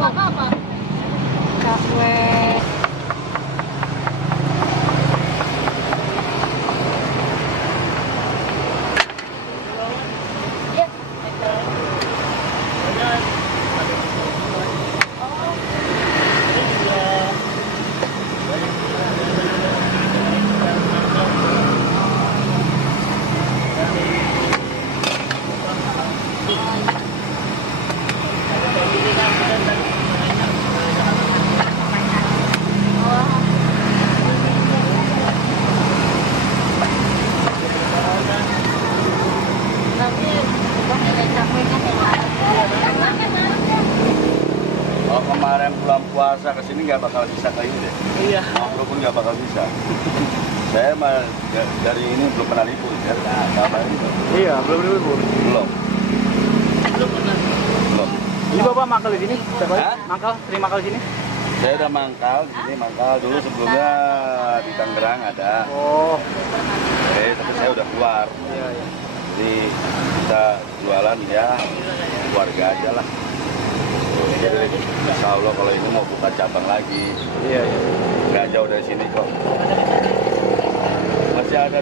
Apa? Cakwe. Kalau kemarin bulan puasa kesini nggak bakal bisa kayak ini deh. Iya. Ngobrol pun nggak bakal bisa. Saya mah dari ini belum pernah libur ya. Iya, belum libur. Belum. Belum pernah. Belum. Ini Bapak mangkal di sini? Hah? Mangkal, sering mangkal di sini? Saya udah mangkal di sini, mangkal dulu sebelumnya di Tangerang ada. Oh. Tapi saya udah keluar. Iya, iya. Jadi kita jualan ya keluarga aja lah. Jadi insya Allah kalau ini mau buka cabang lagi. Iya, iya. Nggak jauh dari sini kok. Masih ada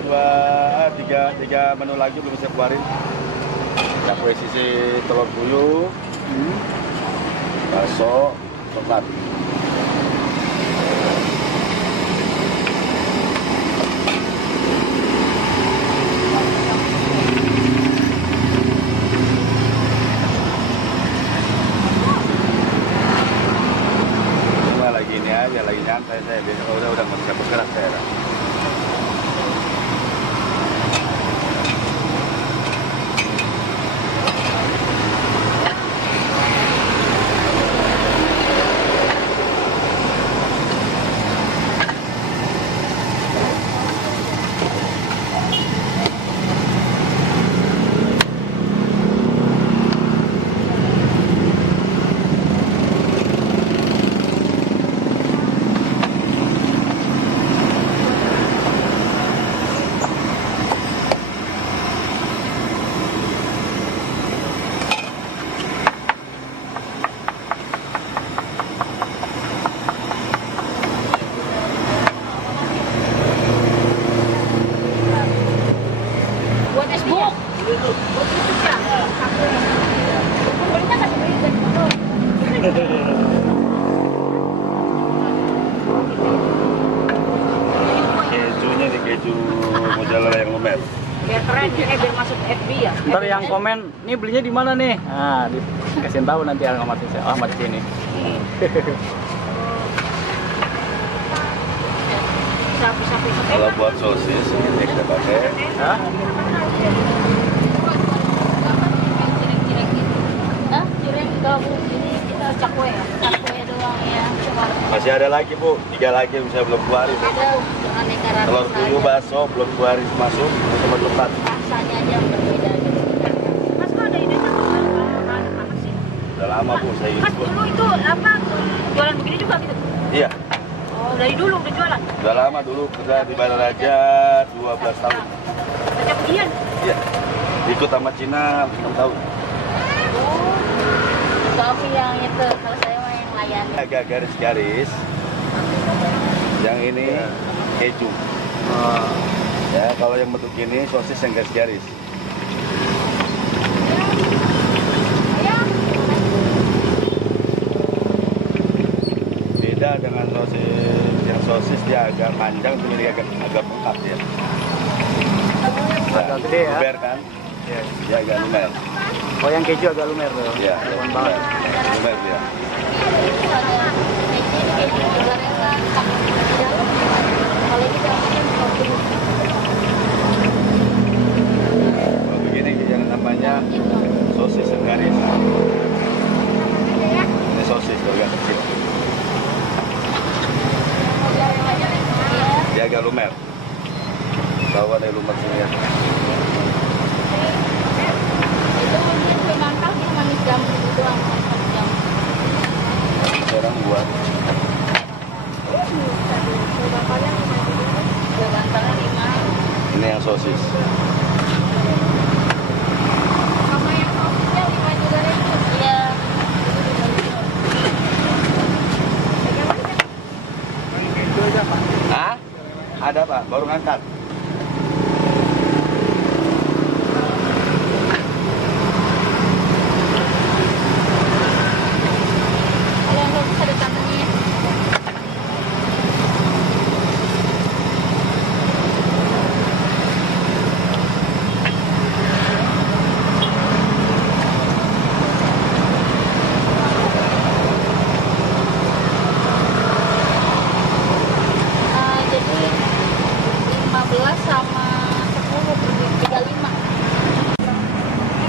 tiga menu lagi belum saya keluarin. Cakwe sisi telur puyuh, bakso, coklat. Cuma lagi ini aja, lagi nyantai saya. Biasanya udah nggak bisa bergerak saya. Buat Facebook. Buat YouTube ya. Pokoknya kasih beli dari motor. Kejunya nih keju mozzarella yang lumer. Biar keren, biar masuk FB ya. Ntar yang komen, nih belinya di mana nih? Nah, dikasih tahu nanti alamat saya. Alamat sini. Sapi. Kalau buat sosis ini kita pakai Hah? Cireng gabung ini kita cakwe ya. Cakwe doang ya. Cuma masih ada lagi Bu, 3 lagi yang saya belum keluarin. ada aneka rasa. Telur puyuh bakso belum keluarin masuk sama coklat. Rasanya aja yang berbeda. Mas kok ada ide apa sih? Udah lama Bu saya Mas ikut. dulu itu apa jualan begini juga gitu? Iya, Oh dari dulu udah jualan. udah lama dulu kerja di Bandar Raja 12 tahun. Sejak beginian. Iya, ikut sama Cina 6 tahun. Kopi yang itu, kalau saya mah yang layan. Agak garis-garis. Yang ini keju. Ya, kalau yang bentuk ini sosis yang garis-garis. Beda dengan sosis dia agak panjang, ini agak bengkak ya. Agak gede ya? Lumer kan? Iya. Dia agak lumer. Oh, yang keju agak lumer tuh. Iya, Lumer banget. lumer dia. Kalau begini yang namanya sosis yang garis. Ini sosis agak kecil. Dia agak lumer. Tahu ada lumer sini ya. Sekarang buat ini yang sosis. Ada Pak, baru ngangkat. Kalau yang bisa dikantongin. Jadi 15 sama 10 berarti 35.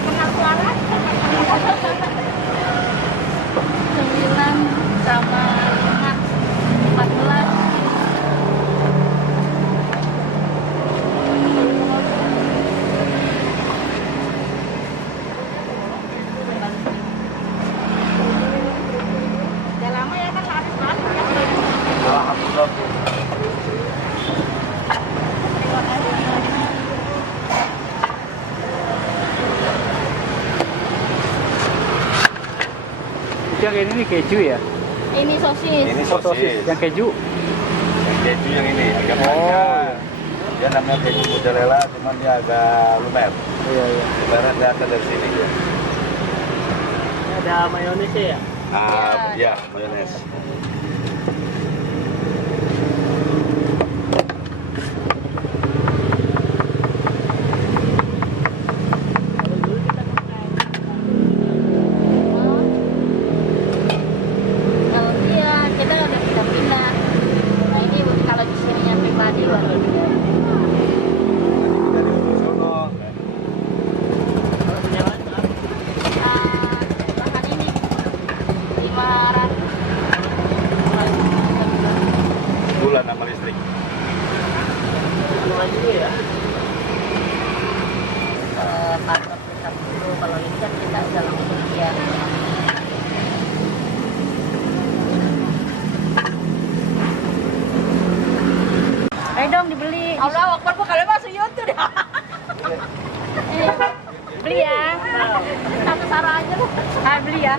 Kenal suara? 9 sama 5 14. Udah lama ya kan laris banget. Alhamdulillah. Yang ini keju ya? Ini sosis. Ini Oh, sosis. Yang keju. Yang keju yang ini agak Oh, panjang. Dia namanya keju mozzarella, cuman dia agak lumer. Iya, iya. Lebaran dia akan dari sini. Ada mayonesnya ya? Ya, mayones. Kalau dia kita udah pindah-pindah. Nah ini kalau di sininya pribadi baru. Dari ujung sono. Makan ini 500. Bulan sama listrik. Partner kita dulu kalau ini kan kita udah langsung dia. Ayo dong dibeli. Allah Akbar, kok kalian masuk YouTube deh. Beli ya. Satu Sarah aja loh. Beli ya.